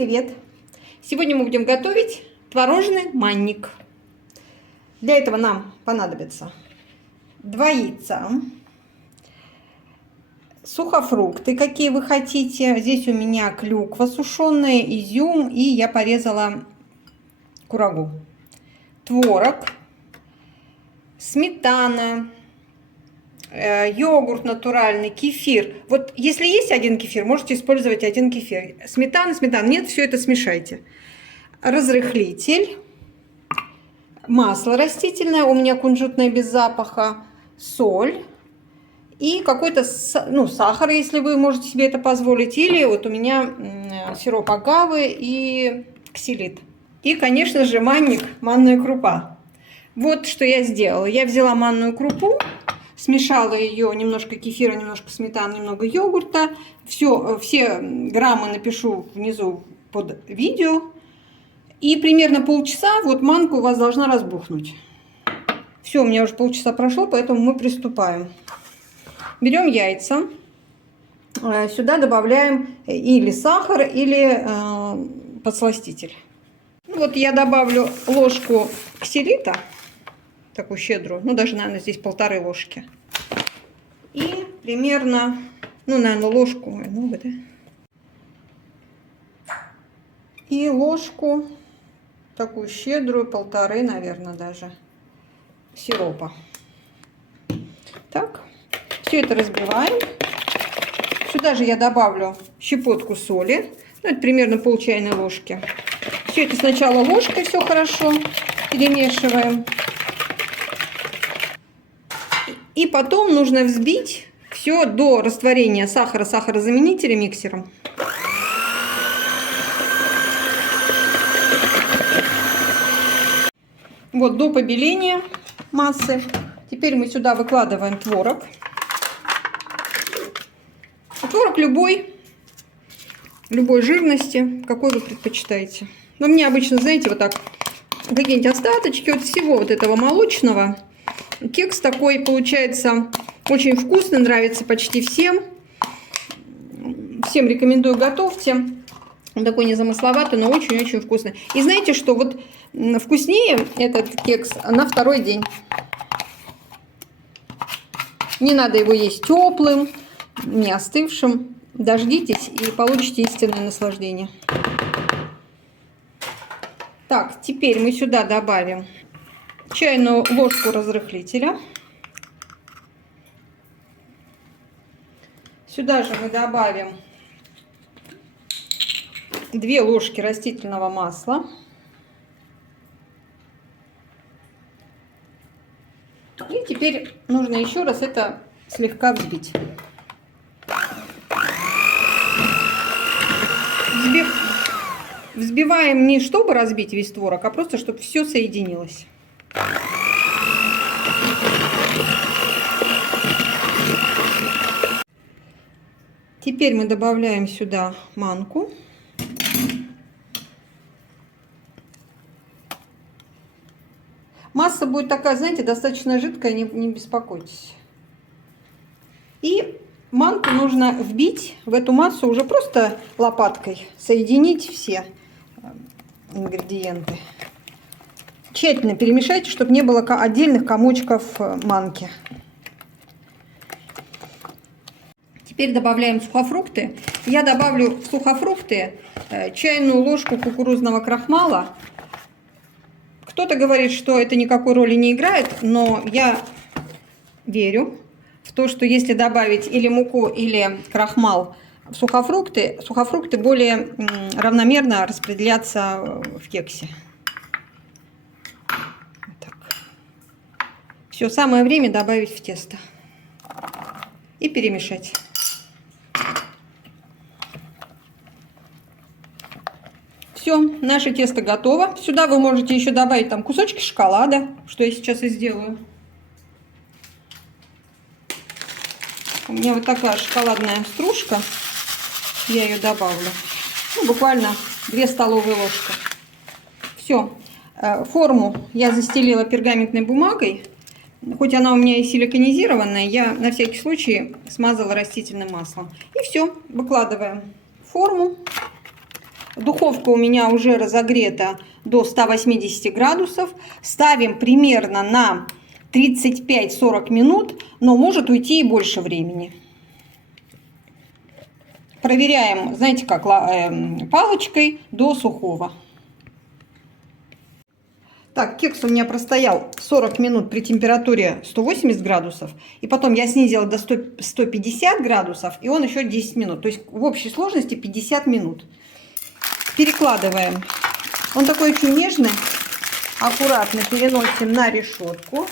привет! Сегодня мы будем готовить творожный манник. Для этого нам понадобится 2 яйца, сухофрукты, какие вы хотите. Здесь у меня клюква сушеная, изюм, и я порезала курагу. Творог, сметана, йогурт натуральный, кефир. Вот если есть один кефир, можете использовать один кефир. Сметана, нет, все это смешайте. Разрыхлитель, масло растительное, у меня кунжутное без запаха, соль и какой-то сахар, если вы можете себе это позволить. Или вот у меня сироп агавы и ксилит. И, конечно же, манник, манная крупа. Вот что я сделала. Я взяла манную крупу, смешала ее, немножко кефира, немножко сметаны, немного йогурта. Все граммы напишу внизу под видео. И примерно полчаса вот манка у вас должна разбухнуть. Все, у меня уже полчаса прошло, поэтому мы приступаем. Берем яйца. Сюда добавляем или сахар, или подсластитель. Вот я добавлю ложку ксилита, такую щедрую, даже, наверное, здесь 1,5 ложки. И примерно, наверное, ложку, много, да? И ложку, такую щедрую, 1,5, наверное, даже, сиропа. Так, все это разбиваем. Сюда же я добавлю щепотку соли, это примерно пол чайной ложки. Все это сначала ложкой все хорошо перемешиваем. И потом нужно взбить все до растворения сахара, сахарозаменителя миксером. Вот до побеления массы. Теперь мы сюда выкладываем творог. Творог любой жирности, какой вы предпочитаете. Но мне обычно, знаете, вот так какие-нибудь остаточки от всего вот этого молочного. Кекс такой получается очень вкусный, нравится почти всем. Всем рекомендую, готовьте. Он такой незамысловатый, но очень-очень вкусный. И знаете что, вот вкуснее этот кекс на 2-й день. Не надо его есть теплым, не остывшим. Дождитесь и получите истинное наслаждение. Так, теперь мы сюда добавим чайную ложку разрыхлителя. Сюда же мы добавим 2 ложки растительного масла. И теперь нужно еще раз это слегка взбить. Взбиваем не чтобы разбить весь творог, а просто чтобы все соединилось. Теперь мы добавляем сюда манку. Масса будет такая, знаете, достаточно жидкая, не беспокойтесь. И манку нужно вбить в эту массу уже просто лопаткой, соединить все ингредиенты. Тщательно перемешайте, чтобы не было отдельных комочков манки. Теперь добавляем сухофрукты. Я добавлю в сухофрукты чайную ложку кукурузного крахмала. Кто-то говорит, что это никакой роли не играет, но я верю в то, что если добавить или муку, или крахмал в сухофрукты более равномерно распределятся в кексе. Вот так. Все, самое время добавить в тесто и перемешать. Все, наше тесто готово. Сюда вы можете еще добавить там кусочки шоколада, что я сейчас и сделаю. У меня вот такая шоколадная стружка. Я ее добавлю. Буквально 2 столовые ложки. Все. Форму я застелила пергаментной бумагой. Хоть она у меня и силиконизированная, я на всякий случай смазала растительным маслом. И все. Выкладываем форму. Духовка у меня уже разогрета до 180 градусов. Ставим примерно на 35-40 минут, но может уйти и больше времени. Проверяем, знаете как, палочкой до сухого. Так, кекс у меня простоял 40 минут при температуре 180 градусов. И потом я снизила до 150 градусов, и он еще 10 минут. То есть в общей сложности 50 минут. Перекладываем. Он такой очень нежный. Аккуратно переносим на решетку.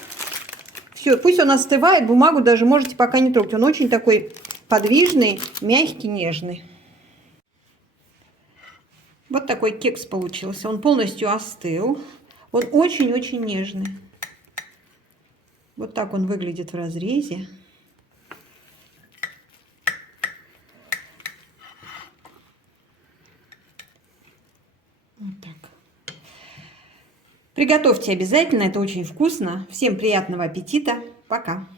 Все, пусть он остывает. Бумагу даже можете пока не трогать. Он очень такой подвижный, мягкий, нежный. Вот такой кекс получился. Он полностью остыл. Он очень-очень нежный. Вот так он выглядит в разрезе. Вот так. Приготовьте обязательно, это очень вкусно. Всем приятного аппетита. Пока.